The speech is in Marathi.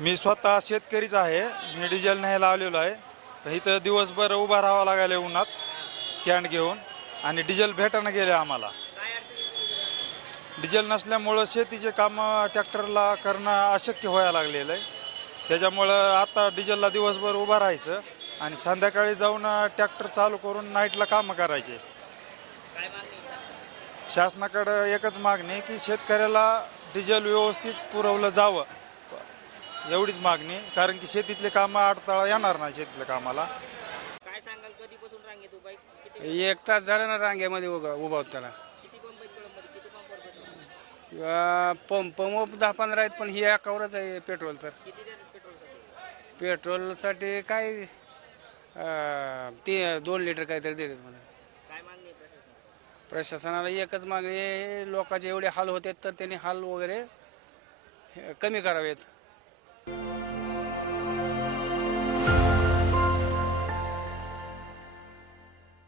मी स्वतः शेतकरीच आहे. मी डिझेल न्यायला आलेलो आहे. तर इथं दिवसभर उभा राहावं लागायला उन्हात कॅन घेऊन आणि डिझेल भेटायला गेले आम्हाला. काय अडचण येते डिझेल? डिझेल नसल्यामुळं शेतीचे कामं ट्रॅक्टरला करणं अशक्य व्हायला लागलेलं आहे. त्याच्यामुळं आता डिझेलला दिवसभर उभं राहायचं आणि संध्याकाळी जाऊन ट्रॅक्टर चालू करून नाईटला कामं करायचे. काय मागणी आहे शासनाला? शासनाकडं एकच मागणी की शेतकऱ्याला डिझेल व्यवस्थित पुरवलं जावं, एवढीच मागणी. कारण की शेतीतले कामं अडथळा येणार नाही शेतीतल्या कामाला. काय सांगाल कधीपासून रांगेत उभा आहे? किती 1 तास झाला ना रांगेमध्ये उभा होता त्याला. किती पंप आहेत कळंबमध्ये? किती पंपावर पेट्रोल? पंप 10-15 आहेत, पण ही एकावरच आहे पेट्रोल. तर किती देतात पेट्रोलसाठी? पेट्रोलसाठी काय ते 2 लिटर काहीतरी देतात मला. काय मागणी आहे प्रशासनाला? प्रशासनाला एकच मागणी आहे, लोकांचे एवढे हाल होते तर त्यांनी हाल वगैरे कमी करावेत.